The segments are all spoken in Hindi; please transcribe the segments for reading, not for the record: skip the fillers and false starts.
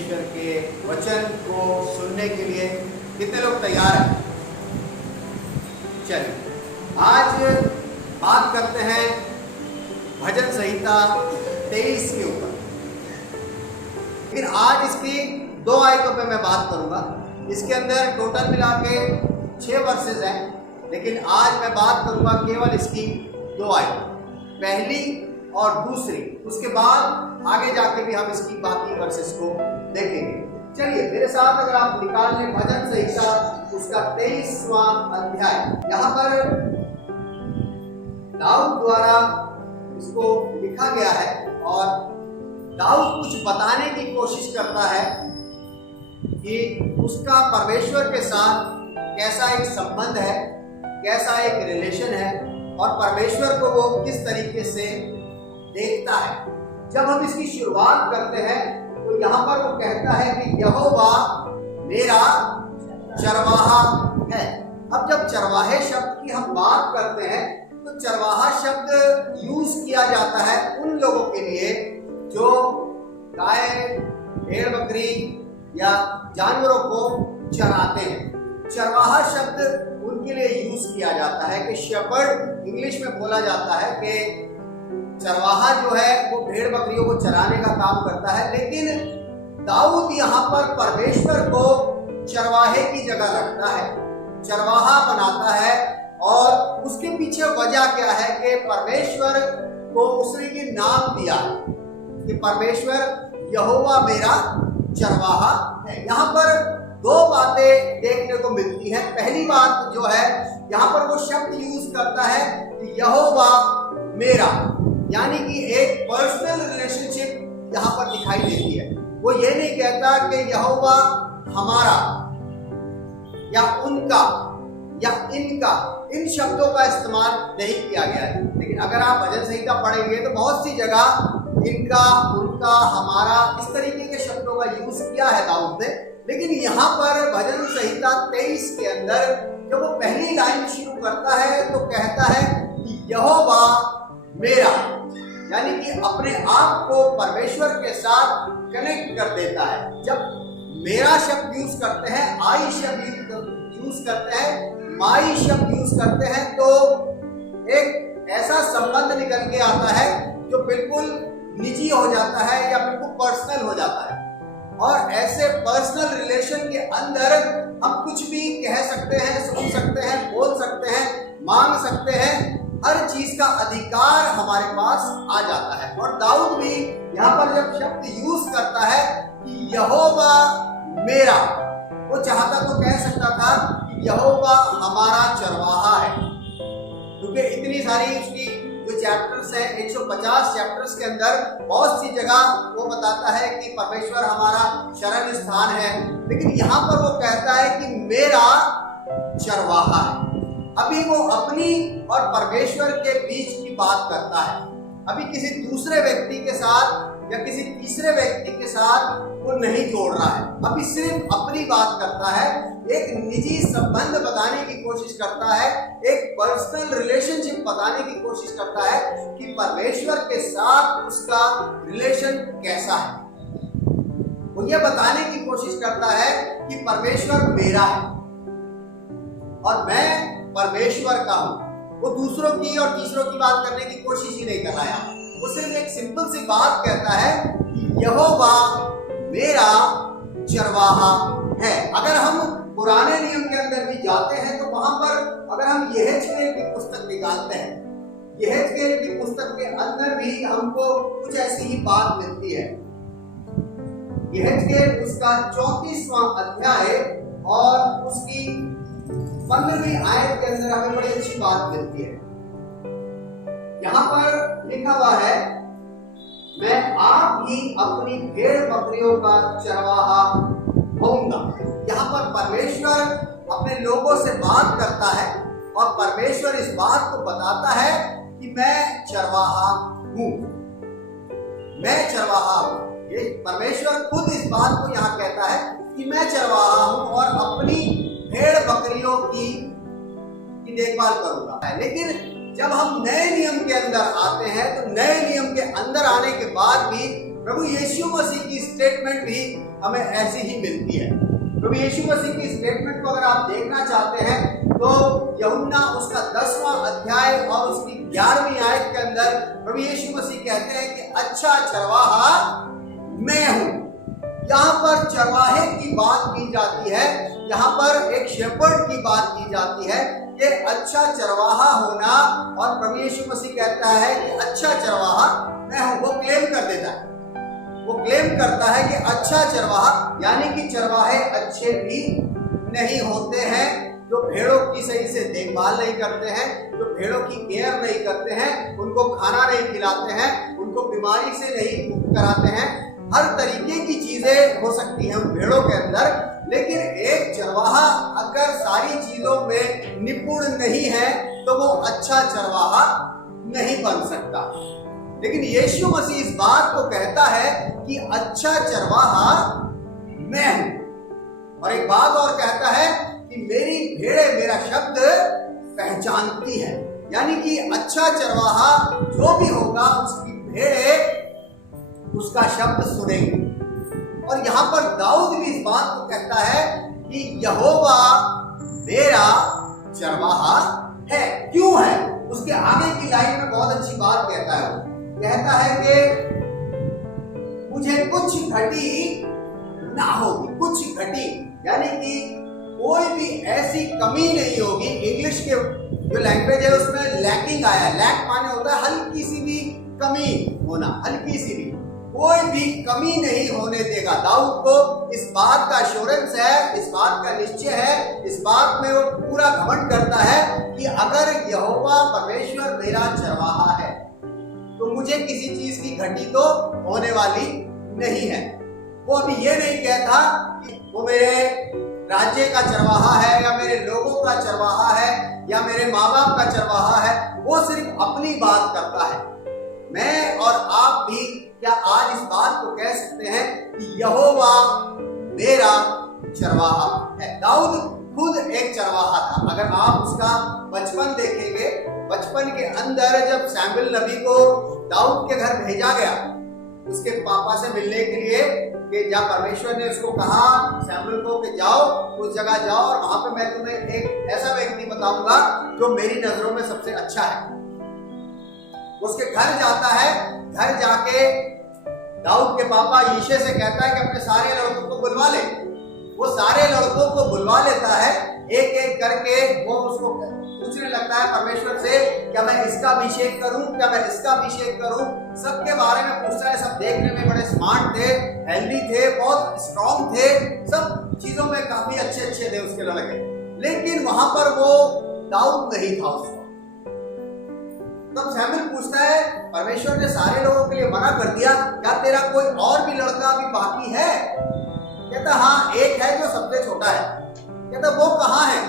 परमेश्वर के वचन को सुनने के लिए कितने लोग तैयार हैं? चलिए आज बात करते हैं भजन संहिता 23 के ऊपर। लेकिन आज इसकी 2 आयतों पे मैं बात करूंगा। इसके अंदर टोटल मिला के 6 वर्सेस हैं, लेकिन आज मैं बात करूंगा केवल इसकी 2 आयतों, पहली और दूसरी। उसके बाद आगे जाके भी हम इसकी बाकी वर्सेस को देखेंगे। चलिए मेरे साथ अगर आप निकाल लें भजन संहिता उसका 23वां अध्याय। यहाँ पर दाऊद द्वारा इसको लिखा गया है और दाऊद कुछ बताने की कोशिश करता है कि उसका परमेश्वर के साथ कैसा एक संबंध है, कैसा एक रिलेशन है और परमेश्वर को वो किस तरीके से देखता है। जब हम इसकी शुरुआत करते हैं तो यहाँ पर वो कहता है कि यहोवा मेरा चरवाहा है। अब जब चरवाहे शब्द की हम बात करते हैं तो चरवाहा शब्द यूज किया जाता है उन लोगों के लिए जो गाय, भेड़, बकरी या जानवरों को चराते हैं। चरवाहा शब्द उनके लिए यूज किया जाता है कि शेपर्ड इंग्लिश में बोला जाता है कि चरवाहा जो है वो भेड़ बकरियों को चराने का काम करता है। लेकिन दाऊद यहाँ पर परमेश्वर को चरवाहे की जगह रखता है, चरवाहा बनाता है। और उसके पीछे वजह क्या है कि परमेश्वर को उसने ये नाम दिया है कि परमेश्वर यहोवा मेरा चरवाहा है। यहाँ पर 2 बातें देखने को मिलती है। पहली बात जो है यहाँ पर वो शब्द यूज करता है कि यहोवा मेरा, यानी कि एक पर्सनल रिलेशनशिप यहाँ पर दिखाई देती है। वो ये नहीं कहता कि यहोवा हमारा या उनका या इनका, इन शब्दों का इस्तेमाल नहीं किया गया है। लेकिन अगर आप भजन संहिता पढ़ेंगे तो बहुत सी जगह इनका, उनका, हमारा, इस तरीके के शब्दों का यूज किया है दाऊद ने। लेकिन यहाँ पर भजन संहिता 23 के अंदर जब वो पहली लाइन शुरू करता है तो कहता है कि यहोवा मेरा, यानी कि अपने आप को परमेश्वर के साथ कनेक्ट कर देता है। जब मेरा शब्द यूज करते हैं, आई शब्द यूज करते हैं, माई शब्द यूज करते हैं, तो एक ऐसा संबंध निकल के आता है जो बिल्कुल निजी हो जाता है या बिल्कुल पर्सनल हो जाता है। और ऐसे पर्सनल रिलेशन के अंदर हम कुछ भी कह सकते हैं, सुन सकते हैं, बोल सकते हैं, मांग सकते हैं, हर चीज का अधिकार हमारे पास आ जाता है। और दाऊद भी यहाँ पर जब शब्द यूज करता है कि यहोवा मेरा, वो चाहता तो कह सकता था कि यहोवा हमारा चरवाहा है, क्योंकि इतनी सारी उसकी जो चैप्टर्स है 150 चैप्टर्स के अंदर बहुत सी जगह वो बताता है कि परमेश्वर हमारा शरण स्थान है। लेकिन यहाँ पर वो कहता है कि मेरा चरवाहा है। अभी वो अपनी और परमेश्वर के बीच की बात करता है। अभी किसी दूसरे व्यक्ति के साथ या किसी तीसरे व्यक्ति के साथ वो नहीं जोड़ रहा है। अभी सिर्फ अपनी बात करता है, एक निजी संबंध बताने की कोशिश करता है, एक पर्सनल रिलेशनशिप बताने की कोशिश करता है कि परमेश्वर के साथ उसका रिलेशन कैसा है। वो ये बताने की कोशिश करता है कि परमेश्वर मेरा है और मैं परमेश्वर का हूं। वो दूसरों की और तीसरों की बात करने की कोशिश ही नहीं कर रहा है। वो सिर्फ एक सिंपल सी बात कहता है कि यहोवा मेरा चरवाहा है। अगर हम पुराने नियम के अंदर भी जाते हैं तो वहां पर अगर हम यहेजकेल की पुस्तक निकालते हैं, यहेजकेल की पुस्तक के अंदर भी हमको कुछ ऐसी ही बात मिलती है। यहेजकेल उसका 34वां अध्याय और उसकी 15वीं आयत के अंदर हमें बड़ी अच्छी बात मिलती है। यहाँ पर लिखा हुआ है, मैं आप ही अपनी भेड़ बकरियों का चरवाहा होऊंगा। यहाँ पर परमेश्वर अपने लोगों से बात करता है और परमेश्वर इस बात को बताता है कि मैं चरवाहा हूं, मैं चरवाहा हूं। ये परमेश्वर खुद इस बात को यहाँ कहता है कि मैं चरवाहा हूं और अपनी भेड़ बकरियों की देखभाल करूंगा। लेकिन जब हम नए नियम के अंदर आते हैं तो नए नियम के अंदर आने के बाद भी प्रभु यीशु मसीह की स्टेटमेंट भी हमें ऐसी ही मिलती है। प्रभु यीशु मसीह की स्टेटमेंट को अगर आप देखना चाहते हैं तो यूहन्ना उसका 10वां अध्याय और उसकी 11वीं आयत के अंदर प्रभु यीशु मसीह कहते हैं कि अच्छा चरवाहा मैं हूं। यहाँ पर चरवाहे की बात की जाती है, यहाँ पर एक शेपर्ड की बात की जाती है कि अच्छा चरवाहा होना, और प्रभु यीशु मसीह कहता है कि अच्छा चरवाहा मैं हूं। वो क्लेम कर देता है, वो क्लेम करता है कि अच्छा चरवाहा, यानी कि चरवाहे अच्छे भी नहीं होते हैं जो भेड़ों की सही से देखभाल नहीं करते हैं, जो भेड़ों की केयर नहीं करते हैं, उनको खाना नहीं खिलाते हैं, उनको बीमारी से नहीं मुक्त कराते हैं। हर तरीके की चीजें हो सकती हैं भेड़ों के अंदर, लेकिन एक चरवाहा अगर सारी चीजों में निपुण नहीं है तो वो अच्छा चरवाहा नहीं बन सकता। लेकिन यीशु मसीह इस बात को कहता है कि अच्छा चरवाहा मैं हूं, और एक बात और कहता है कि मेरी भेड़ें मेरा शब्द पहचानती है, यानी कि अच्छा चरवाहा जो भी होगा उसकी भेड़ें उसका शब्द सुनेंगे। और यहां पर दाऊद भी इस बात को कहता है कि यहोवा मेरा चरवाहा है। क्यों है? उसके आगे की लाइन में बहुत अच्छी बात कहता है, कहता है कि मुझे कुछ घटी ना होगी। कुछ घटी यानी कि कोई भी ऐसी कमी नहीं होगी। इंग्लिश के जो लैंग्वेज है उसमें लैकिंग आया है। लैक माने होता है हल्की सी भी कमी होना, हल्की सी भी, कोई भी कमी नहीं होने देगा। दाऊद को इस बात का एश्योरेंस है, इस बात का निश्चय है, इस बात में वो पूरा घमंड करता है कि अगर यहोवा परमेश्वर मेरा चरवाहा है तो मुझे किसी चीज की घटी तो होने वाली नहीं है। वो अभी ये नहीं कहता कि वो मेरे राज्य का चरवाहा है या मेरे लोगों का चरवाहा है या मेरे माँ बाप का चरवाहा है। वो सिर्फ अपनी बात करता है। मैं और आप भी क्या आज इस बात को कह सकते हैं कि यहोवा मेरा चरवाहा है? दाऊद खुद एक चरवाहा था। अगर आप उसका बचपन देखेंगे, बचपन के अंदर जब सैमुएल नबी को दाऊद के घर भेजा गया उसके पापा से मिलने के लिए, कि जब परमेश्वर ने उसको कहा सैमुएल को कि जाओ उस जगह जाओ और वहां पे मैं तुम्हें एक ऐसा व्यक्ति बताऊंगा जो मेरी नजरों में सबसे अच्छा है। उसके घर जाता है, घर जाके दाऊद के पापा यिशै से कहता है कि अपने सारे लड़कों को बुलवा ले। वो सारे लड़कों को बुलवा लेता है, एक एक करके वो उसको पूछने लगता है परमेश्वर से, क्या मैं इसका अभिषेक करूं, क्या मैं इसका अभिषेक करूं। सबके बारे में पूछता है। सब देखने में बड़े स्मार्ट थे, हेल्दी थे, बहुत स्ट्रॉन्ग थे, सब चीजों में काफी अच्छे अच्छे थे उसके लड़के। लेकिन वहां पर वो दाऊद नहीं था उसको। तब सैमुएल पूछता है परमेश्वर ने सारे लोगों के लिए मना कर दिया, क्या तेरा कोई और भी लड़का अभी बाकी है? कहता हाँ एक है जो सबसे छोटा है। कहता वो कहाँ है?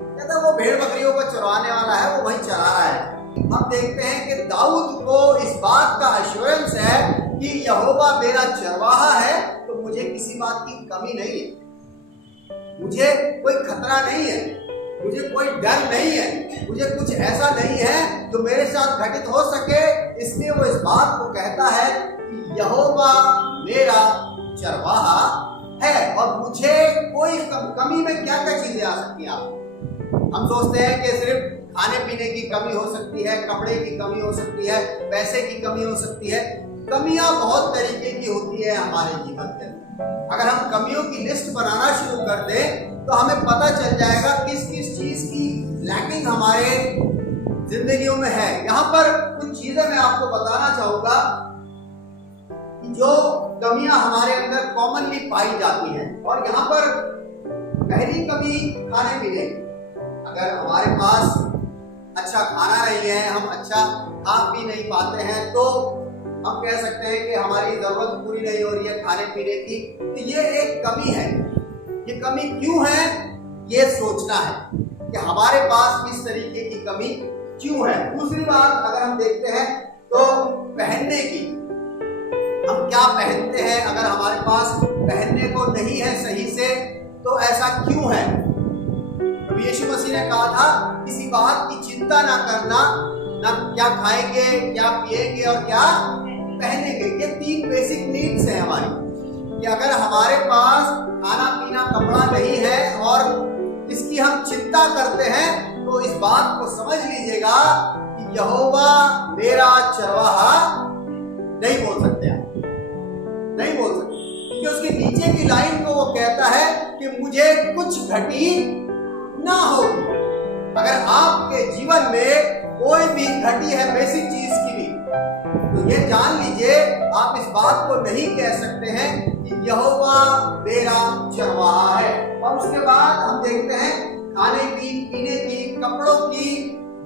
कहता वो भेड़ बकरियों को चराने वाला है, वो वहीं चरा रहा है। हम देखते हैं कि दाऊद को इस बात का एश्योरेंस है कि यहोवा मेरा चरवाहा है तो मुझे किसी बात की कमी नहीं है, मुझे कोई खतरा नहीं है, मुझे कोई डर नहीं है, मुझे कुछ ऐसा नहीं है जो मेरे साथ घटित हो सके। इसलिए वो इस बात को कहता है कि यहोवा मेरा चरवाहा है और मुझे कोई कमी में क्या क्या चीजें आ सकती हैं। हम सोचते हैं कि सिर्फ खाने पीने की कमी हो सकती है, कपड़े की कमी हो सकती है, पैसे की कमी हो सकती है। कमियां बहुत तरीके की होती है हमारे जीवन के अंदर। अगर हम कमियों की लिस्ट बनाना शुरू कर दें तो हमें पता चल जाएगा किस किस चीज की लैकिंग हमारे जिंदगियों में है। यहाँ पर कुछ चीजें मैं आपको बताना चाहूंगा कि जो कमियां हमारे अंदर कॉमनली पाई जाती हैं। और यहाँ पर पहली कमी खाने पीने। अगर हमारे पास अच्छा खाना नहीं है, हम अच्छा खा पी नहीं पाते हैं, तो हम कह सकते हैं कि हमारी जरूरत पूरी नहीं हो रही है खाने पीने की। तो ये एक कमी है। ये कमी क्यों है ये सोचना है कि हमारे पास इस तरीके की कमी क्यों है। दूसरी बात अगर हम देखते हैं तो पहनने की, हम क्या पहनते हैं, अगर हमारे पास पहनने को नहीं है सही से तो ऐसा क्यों है। तो यीशु मसीह ने कहा था किसी बात की चिंता ना करना, ना क्या खाएंगे, क्या पिएंगे और क्या कहने के ये 3 बेसिक नीड्स हैं हमारी, कि अगर हमारे पास खाना पीना कपड़ा नहीं है और इसकी हम चिंता करते हैं, तो इस बात को समझ लीजिएगा कि यहोवा मेरा चरवाहा नहीं बोल सकते आप, नहीं बोल सकते, क्योंकि उसके नीचे की लाइन को वो कहता है कि मुझे कुछ घटी ना होगी। अगर आपके जीवन में कोई भी घटी है बेसिक चीज की भी, तो ये जान लीजिए आप इस बात को नहीं कह सकते हैं कि यहोवा मेरा चरवाहा है। और उसके बाद हम देखते हैं खाने की, पीने की, कपड़ों की,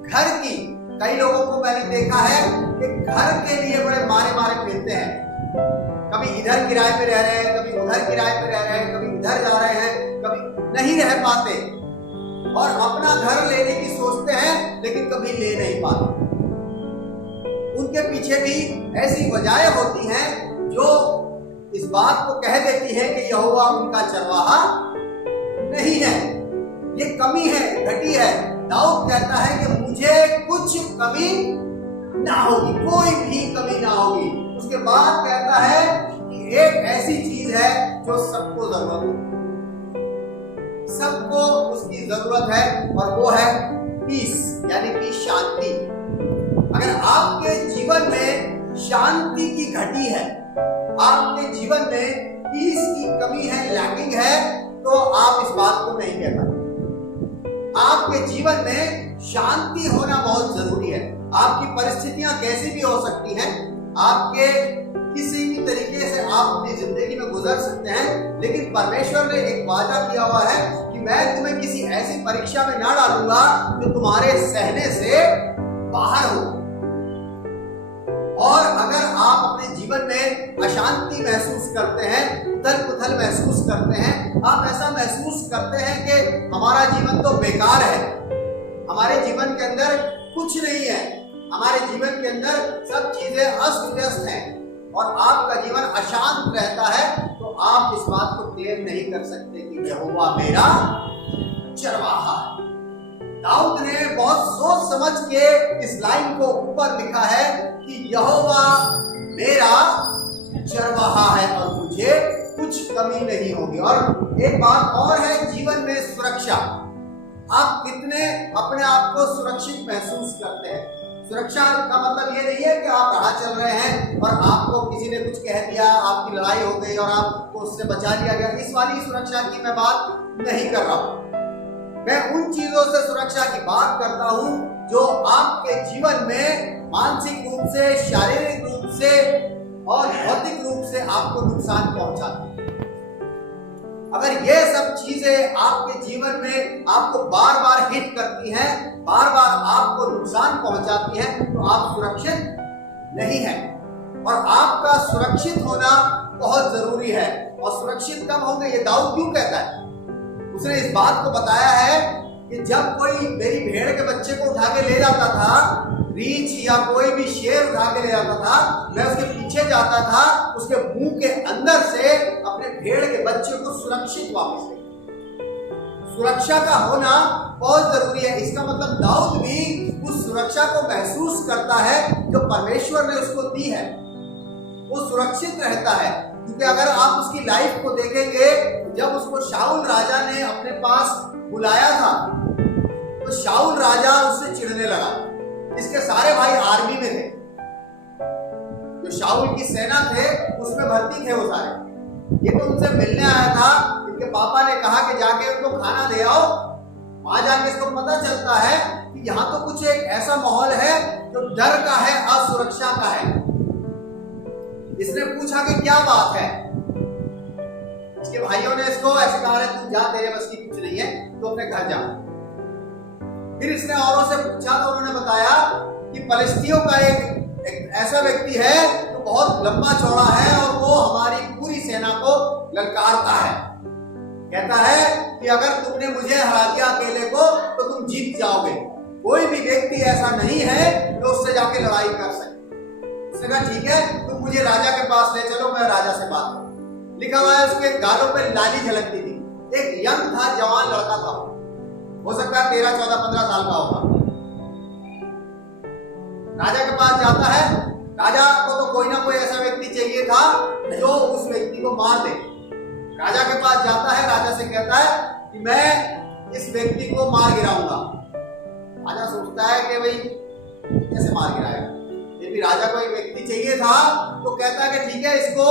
घर की। कई लोगों को मैंने देखा है कि घर के लिए बड़े मारे मारे फिरते हैं, कभी इधर किराए पे रह रहे हैं, कभी उधर किराए पे रह रहे हैं, कभी इधर जा रहे हैं, कभी नहीं रह पाते और अपना घर लेने की सोचते हैं लेकिन कभी ले नहीं पाते। उनके पीछे भी ऐसी वजहें होती हैं जो इस बात को कह देती है कि यहोवा उनका चरवाहा नहीं है, ये कमी है, घटी है। दाऊद कहता है कि मुझे कुछ कमी ना होगी, कोई भी कमी ना होगी। उसके बाद कहता है कि एक ऐसी चीज है जो सबको जरूरत है, सबको उसकी जरूरत है, और वो है पीस, यानी कि शांति। अगर आपके जीवन में शांति की घटी है, आपके जीवन में पीस की कमी है, लैकिंग है, तो आप इस बात को नहीं कह पाते। आपके जीवन में शांति होना बहुत जरूरी है। आपकी परिस्थितियां कैसी भी हो सकती हैं, आपके किसी भी तरीके से आप अपनी जिंदगी में गुजर सकते हैं, लेकिन परमेश्वर ने एक वादा किया हुआ है कि मैं तुम्हें किसी ऐसी परीक्षा में ना डालूंगा जो तुम्हारे सहने से बाहर हो। और अगर आप अपने जीवन में अशांति महसूस करते हैं, उथल पुथल महसूस करते हैं, आप ऐसा महसूस करते हैं कि हमारा जीवन तो बेकार है, हमारे जीवन के अंदर कुछ नहीं है, हमारे जीवन के अंदर सब चीजें अस्त व्यस्त हैं, और आपका जीवन अशांत रहता है, तो आप इस बात को क्लेम नहीं कर सकते कि यहोवा मेरा चरवाहा है। दाऊद ने बहुत सोच समझ के इस लाइन को ऊपर लिखा है कि यहोवा मेरा चरवाहा है और मुझे कुछ कमी नहीं होगी। और एक बात और है जीवन में सुरक्षा। आप कितने अपने आप को सुरक्षित महसूस करते हैं? सुरक्षा का मतलब ये नहीं है कि आप राह चल रहे हैं और आपको किसी ने कुछ कह दिया, आपकी लड़ाई हो गई और आपको उससे बचा लिया गया। इस वाली सुरक्षा की मैं बात नहीं कर रहा हूं। मैं उन चीजों से सुरक्षा की बात करता हूं जो आपके जीवन में मानसिक रूप से, शारीरिक रूप से और भौतिक रूप से आपको नुकसान पहुंचाती है। अगर ये सब चीजें आपके जीवन में आपको बार बार हिट करती हैं, बार बार आपको नुकसान पहुंचाती हैं, तो आप सुरक्षित नहीं हैं। और आपका सुरक्षित होना बहुत जरूरी है। और सुरक्षित कब होंगे, ये दाऊद क्यों कहता है? उसने इस बात को बताया है कि जब कोई मेरी भेड़ के बच्चे को उठा के ले जाता था, रीछ या कोई भी शेर उठा के ले जाता था, मैं उसके पीछे जाता था, उसके मुंह के अंदर से अपने भेड़ के बच्चे को सुरक्षित वापस ले। सुरक्षा का होना बहुत जरूरी है। इसका मतलब दाऊद भी उस सुरक्षा को महसूस करता है जो परमेश्वर ने उसको दी है, वो सुरक्षित रहता है। क्योंकि अगर आप उसकी लाइफ को देखेंगे, जब उसको शाऊल राजा ने अपने पास बुलाया था, तो शाऊल राजा उससे चिढ़ने लगा। इसके सारे भाई आर्मी में थे, जो शाऊल की सेना थे उसमें भर्ती थे वो सारे। ये तो उनसे मिलने आया था, इनके पापा ने कहा कि जाके उनको खाना दे आओ। वहां जाके इसको पता चलता है कि यहाँ तो कुछ एक ऐसा माहौल है जो डर का है, असुरक्षा का है। इसने पूछा कि क्या बात है। इसके भाइयों ने इसको ऐसे कहा, तू जा, तेरे बस की कुछ नहीं है, तो अपने घर जा। फिर इसने औरों से पूछा तो उन्होंने बताया कि फलिस्तियों का एक ऐसा व्यक्ति है जो बहुत लंबा चौड़ा है और वो हमारी पूरी सेना को ललकारता है। कहता है कि अगर तुमने मुझे हरा दिया अकेले को तो तुम जीत जाओगे। कोई भी व्यक्ति ऐसा नहीं है जो उससे जाके लड़ाई कर सके। उसने कहा ठीक है, तुम मुझे राजा के पास ले चलो, मैं राजा से बात करूं। लिखा हुआ है उसके गालों पे लाली झलकती थी। एक यंग था, जवान लड़का था, हो सकता है 13, 14, 15 साल का होगा। राजा के पास जाता है, राजा को तो कोई ना कोई ऐसा व्यक्ति चाहिए था जो उस व्यक्ति को मार दे। राजा के पास जाता है, राजा से कहता है कि मैं इस व्यक्ति को मार गिराऊंगा। राजा सोचता है कि भाई कैसे मार गिराएगा, यदि राजा को एक व्यक्ति चाहिए था तो कहता है कि ठीक है, इसको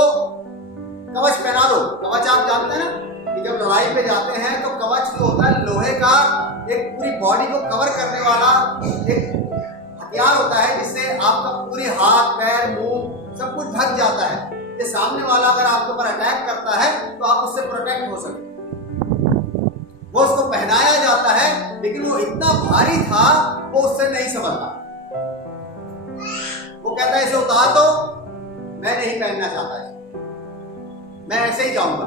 कवच पहना दो। कवच आप जानते हैं ना कि जब लड़ाई पे जाते हैं तो कवच जो होता है लोहे का, एक पूरी बॉडी को कवर करने वाला एक हथियार होता है, जिससे आपका पूरे हाथ पैर मुंह सब कुछ ढक जाता है। ये सामने वाला अगर आपके ऊपर अटैक करता है तो आप उससे प्रोटेक्ट हो सके। वो उसको पहनाया जाता है, लेकिन वो इतना भारी था वो उससे नहीं संभलता। वो कहता है इसे उतार दो, मैं नहीं पहनना चाहता इसे, मैं ऐसे ही जाऊंगा।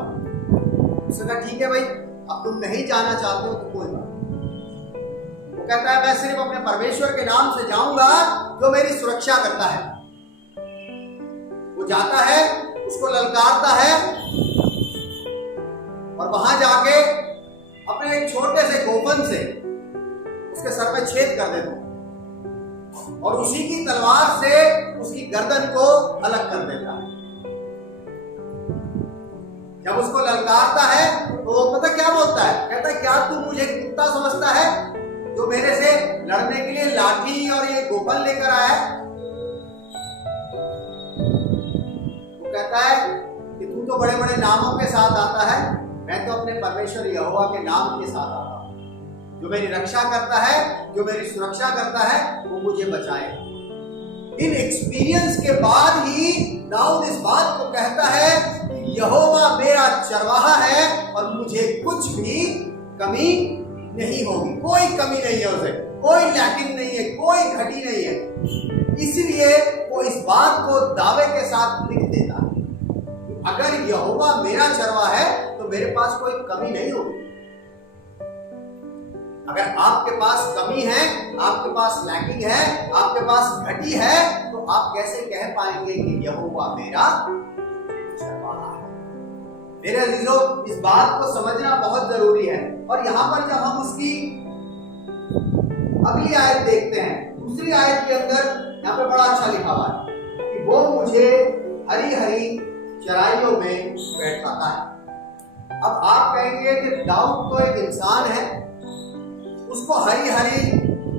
उसने कहा ठीक है भाई, अब तुम नहीं जाना चाहते हो तो कोई बात। वो कहता है मैं सिर्फ अपने परमेश्वर के नाम से जाऊंगा जो मेरी सुरक्षा करता है। वो जाता है, उसको ललकारता है और वहां जाके अपने एक छोटे से गोफन से उसके सर में छेद कर देता और उसी की तलवार से उसकी गर्दन को अलग कर देता है। जब उसको ललकारता है तो वो पता क्या बोलता है, कहता है क्या तू मुझे कुत्ता समझता है जो मेरे से लड़ने के लिए लाठी और ये गोफन लेकर आया है? वो कहता है कि तू तो बड़े बड़े नामों के साथ आता है, मैं तो अपने परमेश्वर यहोवा के नाम के साथ आता हूं। जो मेरी रक्षा करता है, जो मेरी सुरक्षा करता है, वो मुझे बचाएगा। इन एक्सपीरियंस के बाद ही दाऊद इस बात को कहता है कि यहोवा मेरा चरवाहा है और मुझे कुछ भी कमी नहीं होगी। कोई कमी नहीं है उसे, कोई लैकिंग नहीं है, कोई घटी नहीं है। इसलिए वो इस बात को दावे के साथ लिख देता है कि अगर यहोवा मेरा चरवाहा है तो मेरे पास कोई कमी नहीं होगी। अगर आपके पास कमी है, आपके पास लैकिंग है, आपके पास घटी है, तो आप कैसे कह पाएंगे कि यहोवा मेरा चरवाहा है? मेरे अजीजों, इस बात को समझना बहुत जरूरी है। और यहां पर जब हम उसकी अगली आयत देखते हैं, दूसरी आयत के अंदर यहाँ पे बड़ा अच्छा लिखा हुआ है कि वो मुझे हरी हरी चराइयों में बैठाता है। अब आप कहेंगे कि दाऊद तो एक इंसान है, उसको हरी हरी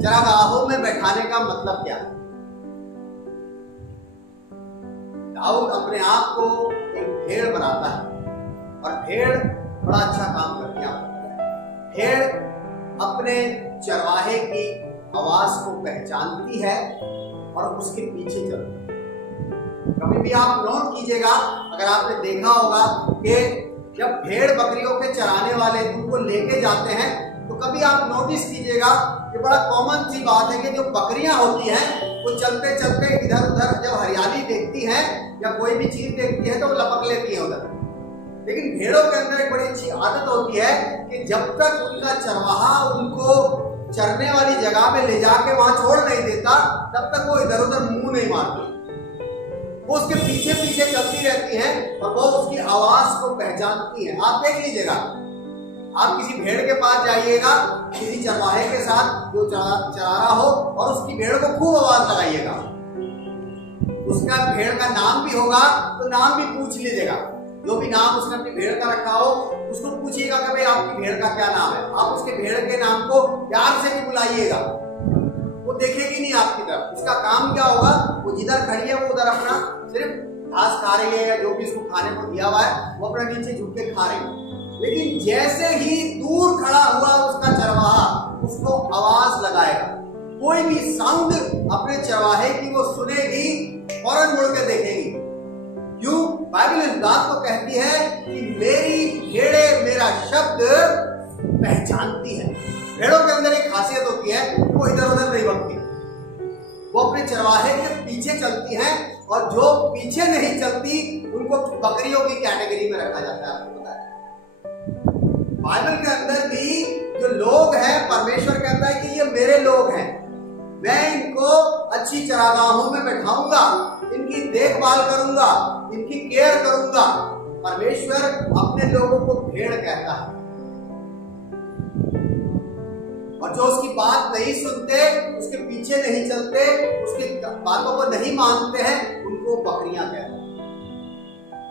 चरागाहों में बैठाने का मतलब क्या है? दाऊद अपने आप को एक भेड़ बनाता है और भेड़ बड़ा अच्छा काम करती है। भेड़ अपने चरवाहे की आवाज को पहचानती है और उसके पीछे चलती है। कभी भी आप नोट कीजिएगा, अगर आपने देखा होगा कि जब भेड़ बकरियों के चराने वाले उनको लेके जाते हैं तो कभी आप नोटिस कीजिएगा कि बड़ा कॉमन सी बात है कि जो बकरियां होती हैं वो चलते चलते इधर उधर जब हरियाली देखती हैं या कोई भी चीज देखती है तो वो लपक लेती है उधर। लेकिन भेड़ों के अंदर एक बड़ी अच्छी आदत होती है कि जब तक उनका चरवाहा उनको चरने वाली जगह पे ले जाके वहां छोड़ नहीं देता, तब तक वो इधर उधर मुंह नहीं मारती। वो उसके पीछे पीछे चलती रहती हैं और वो उसकी आवाज को पहचानती है। आप देख लीजिएगा, आप किसी भेड़ के पास जाइएगा, किसी चरवाहे के साथ जो चरा रहा हो, और उसकी भेड़ को खूब आवाज लगाइएगा। उसका भेड़ का नाम भी होगा तो नाम भी पूछ लीजिएगा। जो भी नाम उसने अपनी भेड़ का रखा हो उसको पूछिएगा कि भाई आपकी भेड़ का क्या नाम है। आप उसके भेड़ के नाम को प्यार से भी बुलाइएगा, वो देखेगी नहीं आपकी तरफ। उसका काम क्या होगा, वो जिधर खड़ी है वो उधर अपना सिर्फ घास खा रही है या जो भी उसको खाने को दिया हुआ है वो अपने नीचे झुक के खा रही है। लेकिन जैसे ही दूर खड़ा हुआ उसका चरवाहा उसको आवाज लगाएगा, कोई भी साउंड अपने चरवाहे की वो सुनेगी, फौरन मुड़ के देखेगी। क्यों? बाइबल इस बात को कहती है कि मेरी भेड़ें मेरा शब्द पहचानती है। भेड़ों के अंदर एक खासियत होती है, वो इधर उधर नहीं भटकती, वो अपने चरवाहे के पीछे चलती हैं, और जो पीछे नहीं चलती उनको बकरियों की कैटेगरी में रखा जाता है। आपको पता है बाइबल के अंदर भी जो लोग हैं, परमेश्वर कहता है कि ये मेरे लोग हैं, मैं इनको अच्छी चरागाहों में बैठाऊंगा, इनकी देखभाल करूंगा, इनकी केयर करूंगा। परमेश्वर अपने लोगों को भेड़ कहता है, और जो उसकी बात नहीं सुनते, उसके पीछे नहीं चलते, उसकी बातों को नहीं मानते हैं, उनको बकरियां कहते हैं,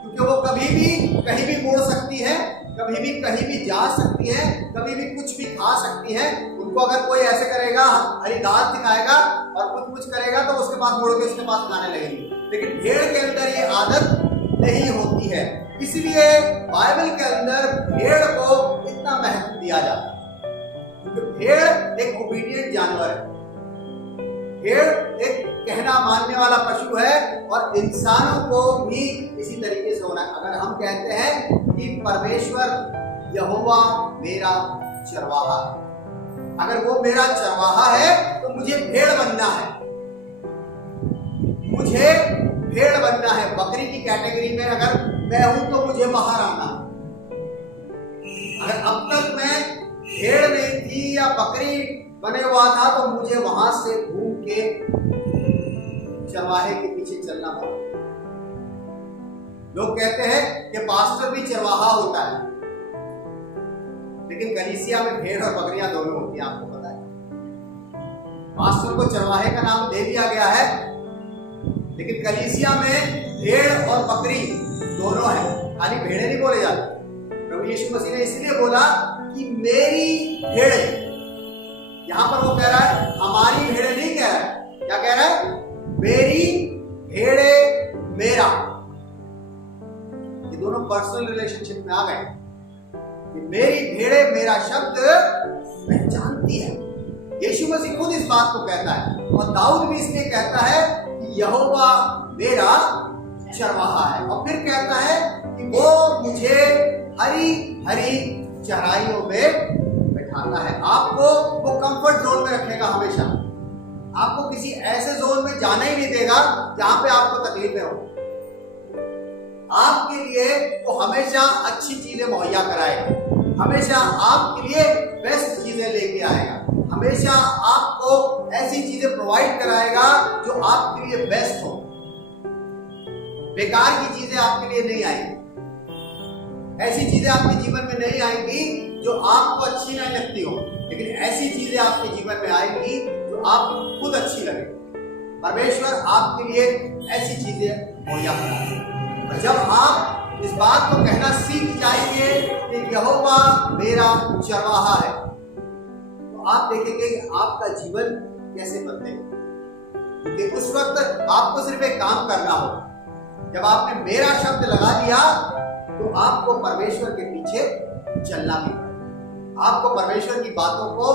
क्योंकि वो कभी भी कहीं भी मुड़ सकती है, कभी भी कहीं भी जा सकती है, कभी भी कुछ भी खा सकती है। उनको अगर कोई ऐसे करेगा, हरी घास दिखाएगा और कुछ करेगा तो उसके पास मुड़ के उसके पास खाने लगेगी। लेकिन भेड़ के अंदर ये आदत नहीं होती है, इसलिए बाइबल के अंदर भेड़ को इतना महत्व दिया जाता है, क्योंकि भेड़ एक ओबीडिएंट जानवर है। भेड़ एक कहना मानने वाला पशु है और इंसानों को भी इसी तरीके से होना है। अगर हम कहते हैं कि परमेश्वर यहोवा मेरा चरवाहा है, अगर वो मेरा चरवाहा है तो मुझे भेड़ बनना है, मुझे भेड़ बनना है। बकरी की कैटेगरी में अगर मैं हूं तो मुझे बाहर आना है। अगर अब तक मैं भेड़ नहीं थी या बकरी बने हुआ था तो मुझे वहां से घूम के चरवाहे के पीछे चलना पड़ा। लोग कहते हैं कि पास्टर भी चरवाहा होता है, लेकिन कलीसिया में भेड़ और बकरियां दोनों होती हैं, आपको पता है। पास्टर को चरवाहे का नाम दे दिया गया है, लेकिन कलीसिया में भेड़ और बकरी दोनों है, खाली भेड़े नहीं बोले जाते। प्रभु यीशु मसीह ने इसलिए बोला कि मेरी भेड़े, यहां पर वो कह रहा है हमारी भेड़े नहीं कह रहा है, क्या कह रहा है? मेरी भेड़े मेरा। ये दोनों पर्सनल रिलेशनशिप में आ गए कि मेरी भेड़े मेरा शब्द पहचानती है। यीशु मसीह खुद इस बात को कहता है और दाऊद भी इसलिए कहता है कि यहोवा मेरा चरवाहा है, और फिर कहता है कि वो मुझे हरी हरी चराइयों में बैठाता है। आपको वो कंफर्ट जोन में रखेगा हमेशा, आपको किसी ऐसे जोन में जाने ही नहीं देगा जहां पे आपको तकलीफें हो। आपके लिए वो हमेशा अच्छी चीजें मुहैया कराएगा, हमेशा आपके लिए बेस्ट चीजें लेके आएगा, हमेशा आपको ऐसी चीजें प्रोवाइड कराएगा जो आपके लिए बेस्ट हो। बेकार की चीजें आपके लिए नहीं आएंगी, ऐसी चीजें आपके जीवन में नहीं आएंगी जो आपको अच्छी नहीं लगती हो, लेकिन ऐसी चीजें आपके जीवन में आएंगी जो आपको खुद अच्छी लगे। परमेश्वर आपके लिए ऐसी चीजें मुहैया कराएगा। और जब आप इस बात को कहना सीख जाएंगे कि यहोवा मेरा चरवाहा है, तो आप देखेंगे कि आपका जीवन कैसे बदलेगा। क्योंकि उस वक्त आपको सिर्फ एक काम करना हो, जब आपने मेरा शब्द लगा दिया तो आपको परमेश्वर के पीछे चलना भी पड़ेगा, आपको परमेश्वर की बातों को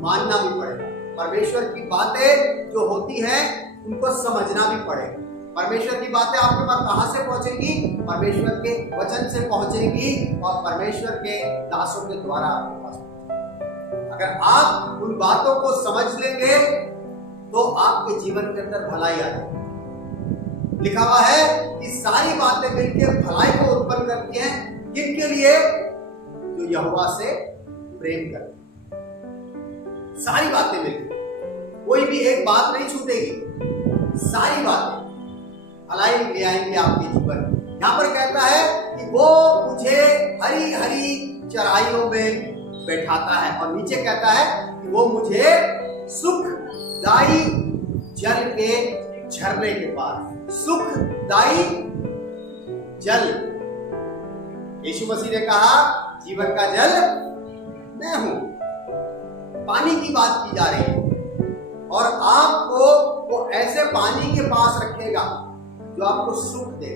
मानना भी पड़ेगा, परमेश्वर की बातें जो होती हैं उनको समझना भी पड़ेगा। परमेश्वर की बातें आपके पास कहां से पहुंचेंगी? परमेश्वर के वचन से पहुंचेंगी और परमेश्वर के दासों के द्वारा आपके पास पहुंचेंगी। अगर आप उन बातों को समझ लेंगे तो आपके जीवन के अंदर भलाई आ जाएगी। लिखा हुआ है कि सारी बातें मिलकर भलाई को उत्पन्न करती हैं, किनके लिए? जो यहोवा से प्रेम करते हैं। सारी बातें मिलकर, कोई भी एक बात नहीं छूटेगी, सारी बातें भलाई ले आएंगे आपके जीवन में। यहां पर कहता है कि वो मुझे हरी हरी चराइयों में बैठाता है, और नीचे कहता है कि वो मुझे सुखदाई जल के झरने के पास, सुखदाई जल। यीशु मसीह ने कहा जीवन का जल मैं हूं। पानी की बात की जा रही है और आपको वो ऐसे पानी के पास रखेगा जो आपको सुख दे।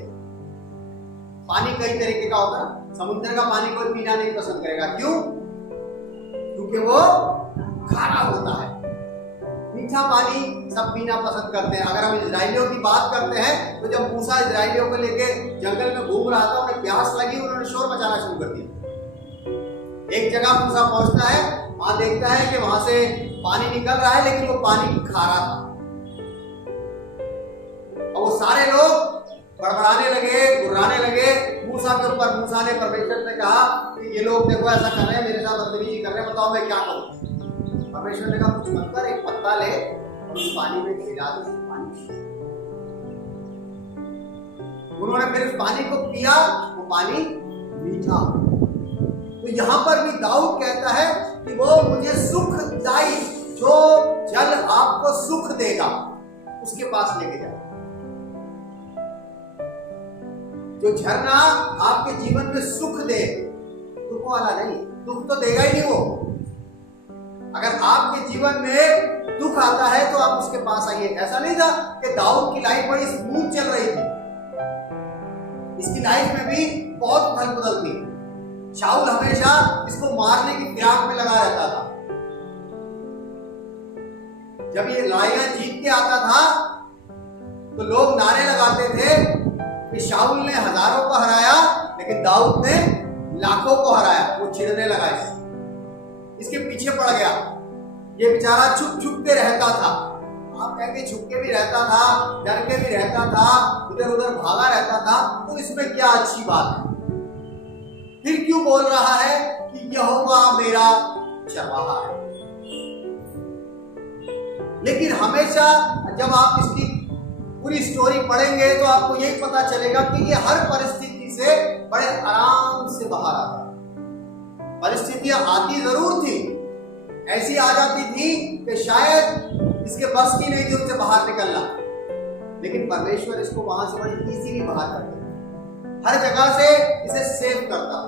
पानी कई तरीके का होता है, समुद्र का पानी कोई पीना नहीं पसंद करेगा, क्यों? क्योंकि वो खारा होता है। मीठा पानी सब पीना पसंद करते हैं। अगर हम इजराइलियों की बात करते हैं तो जब मूसा इजराइलियों को लेके जंगल में घूम रहा था, उन्हें प्यास लगी, उन्होंने शोर मचाना शुरू कर दिया। एक जगह मूसा पहुंचता है, वहां देखता है कि वहां से पानी निकल रहा है, लेकिन वो पानी खारा था। और वो सारे लोग बड़बड़ाने लगे, गुर्राने लगे मूसा के ऊपर। मूसा ने परमेश्वर से कहा कि ये लोग देखो ऐसा कर रहे हैं, मेरे साथ बदतमीजी कर रहे हैं, बताओ मैं क्या करूं? परमेश्वर ने कहा कुछ मत कर, एक पत्ता ले और उस पानी में गिरा दो, पानी। उन्होंने फिर उस पानी को पिया, वो पानी मीठा। तो यहां पर भी दाऊद कहता है कि वो मुझे सुखदाई, जो जल आपको सुख देगा, उसके पास लेके जाए। जो झरना आपके जीवन में सुख दे, दुख वाला नहीं, दुख तो देगा ही नहीं वो। अगर आपके जीवन में दुख आता है तो आप उसके पास आइए। ऐसा नहीं था कि दाऊद की लाइफ बड़ी स्मूथ चल रही थी, इसकी लाइफ में भी बहुत उथल पुथल थी। शाऊल हमेशा इसको मारने की फिराक में लगा रहता था। जब ये लड़ाइयां जीत के आता था तो लोग नारे लगाते थे कि शाऊल ने हजारों को हराया लेकिन दाऊद ने लाखों को हराया। वो चिढ़ने लगा, इसके पीछे पड़ गया। ये बेचारा छुप छुप के रहता था, आप कहेंगे छुप के भी रहता था, डर के भी रहता था, इधर उधर भागा रहता था, तो इसमें क्या अच्छी बात है? फिर क्यों बोल रहा है कि यहोवा मेरा चरवाहा है? लेकिन हमेशा जब आप इसकी पूरी स्टोरी पढ़ेंगे तो आपको यही पता चलेगा कि ये हर परिस्थिति से बड़े आराम से बाहर आता है। परिस्थितियां आती जरूर थी, ऐसी आ जाती थी कि शायद इसके बस की नहीं थी उनसे बाहर निकलना, लेकिन परमेश्वर इसको वहां से बड़ी इजीली बाहर करता है। हर जगह से इसे सेव करता,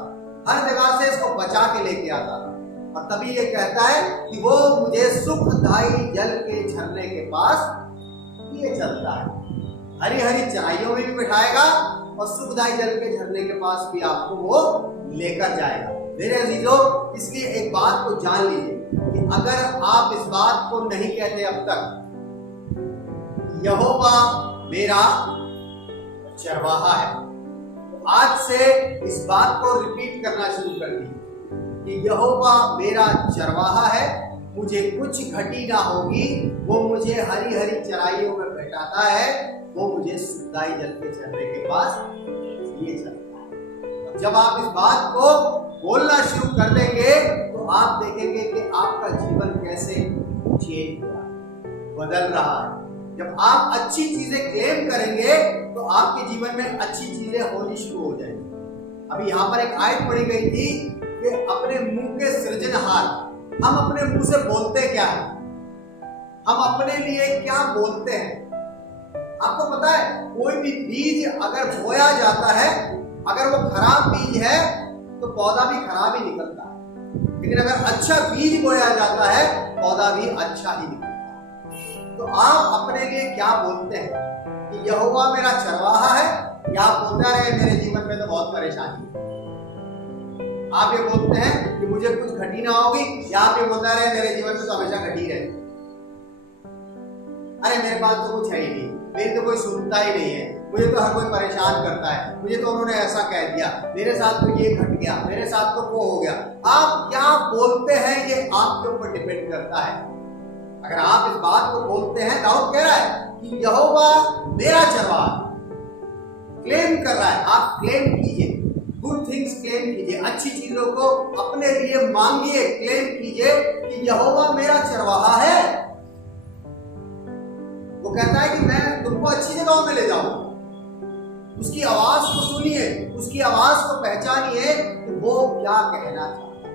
हर जगह से इसको बचा के लेके आता, और तभी ये कहता है कि वो मुझे सुखदायी जल के झरने के पास ये चलता है। हरी हरी चराइयों में भी बिठाएगा और सुखदायी जल के झरने के पास भी आपको वो लेकर जाएगा। मेरे अजीजों, इसलिए एक बात को जान लीजिए कि अगर आप इस बात को नहीं कहते अब तक, यहोवा मेरा चरवाहा है, तो आज से इस बात को रिपीट करना शुरू कर दीजिए कि यहोवा मेरा चरवाहा है, मुझे कुछ घटी ना होगी, वो मुझे हरी हरी चराइयों में बैठाता है, वो मुझे सुखदायी जल के झरने के पास लिए चलता है। जब आप इस बात को बोलना शुरू कर देंगे तो आप देखेंगे कि आपका जीवन कैसे चेंज हो रहा है, बदल रहा है। जब आप अच्छी चीजें क्लेम करेंगे तो आपके जीवन में अच्छी चीजें होनी शुरू हो जाएंगी। अभी यहाँ पर एक आयत पढ़ी गई थी कि अपने मुंह के सृजनहार, हम अपने मुंह से बोलते क्या है, हम अपने लिए क्या बोलते हैं। आपको पता है, कोई भी बीज अगर बोया जाता है, अगर वो खराब बीज है तो पौधा भी खराब ही निकलता है, लेकिन अगर अच्छा बीज बोया जाता है पौधा भी अच्छा ही निकलता है। तो आप अपने लिए क्या बोलते हैं कि यहोवा मेरा चरवाहा है, या आप बोलते रहे मेरे जीवन में तो बहुत परेशानी है? आप ये बोलते हैं कि मुझे कुछ घटी ना होगी, या आप ये बोलते रहे मेरे जीवन में तो हमेशा घटी रहे, अरे मेरे पास तो कुछ है ही नहीं, मेरी तो कोई सुनता ही नहीं है, मुझे तो हर कोई परेशान करता है, मुझे तो उन्होंने ऐसा कह दिया, मेरे साथ तो ये घट गया, मेरे साथ तो वो हो गया। आप क्या बोलते हैं ये आपके ऊपर डिपेंड करता है। अगर आप इस बात को बोलते हैं, दाऊद कह रहा है कि यहोवा मेरा चरवाहा, क्लेम कर रहा है, आप क्लेम कीजिए, गुड थिंग्स क्लेम कीजिए, अच्छी चीजों को अपने लिए मांगिए, क्लेम कीजिए कि यहोवा मेरा चरवाहा है। वो कहता है कि मैं तुमको अच्छी जगहों में ले जाऊंगा। उसकी आवाज को सुनिए, उसकी आवाज को पहचानिए कि वो क्या कहना चाहता है।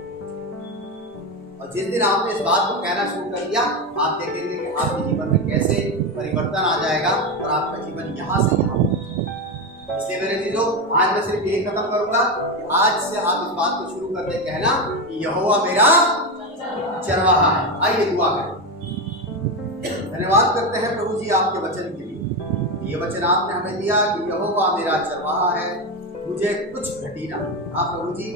और जिस दिन आपने इस बात को कहना शुरू कर दिया, आप देखेंगे कि आपके जीवन में कैसे परिवर्तन आ जाएगा और आपका जीवन यहां से यहां पहुंचेगा। इसलिए मेरे चीजों, आज मैं सिर्फ यही खत्म करूंगा कि आज से आप इस बात को शुरू कर दे कहना कि यहोवा मेरा चरवाहा है। आइए दुआ करें। धन्यवाद करते हैं प्रभु जी आपके वचन के लिए। ये वचन आपने हमें दिया कि यहोवा मेरा चरवाहा है, मुझे कुछ घटी ना। हाँ प्रभु जी,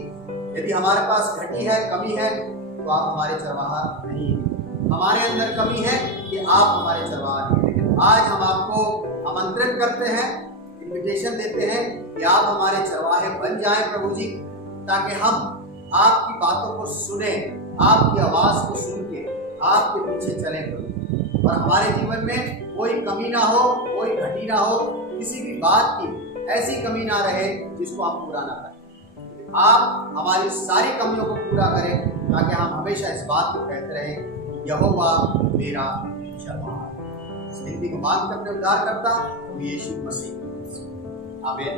यदि हमारे पास घटी है, कमी है, तो आप हमारे चरवाहा नहीं हैं। हमारे अंदर कमी है कि आप हमारे चरवाहा नहीं। लेकिन आज हम आपको आमंत्रित करते हैं, इन्विटेशन देते हैं कि आप हमारे चरवाहे बन जाएं प्रभु जी, ताकि हम आपकी बातों को सुने, आपकी आवाज को सुन के आपके पीछे चलें प्रभु, और हमारे जीवन में कोई कमी ना हो, कोई घटी ना हो, किसी भी बात की ऐसी कमी ना रहे जिसको आप पूरा ना करें। आप हमारी सारी कमियों को पूरा करें, ताकि हम हमेशा इस बात को कहते रहें यहोवा मेरा चरवाहा। इस विनती को मांग कर अपने उद्धार करता यीशु मसीह। आमीन।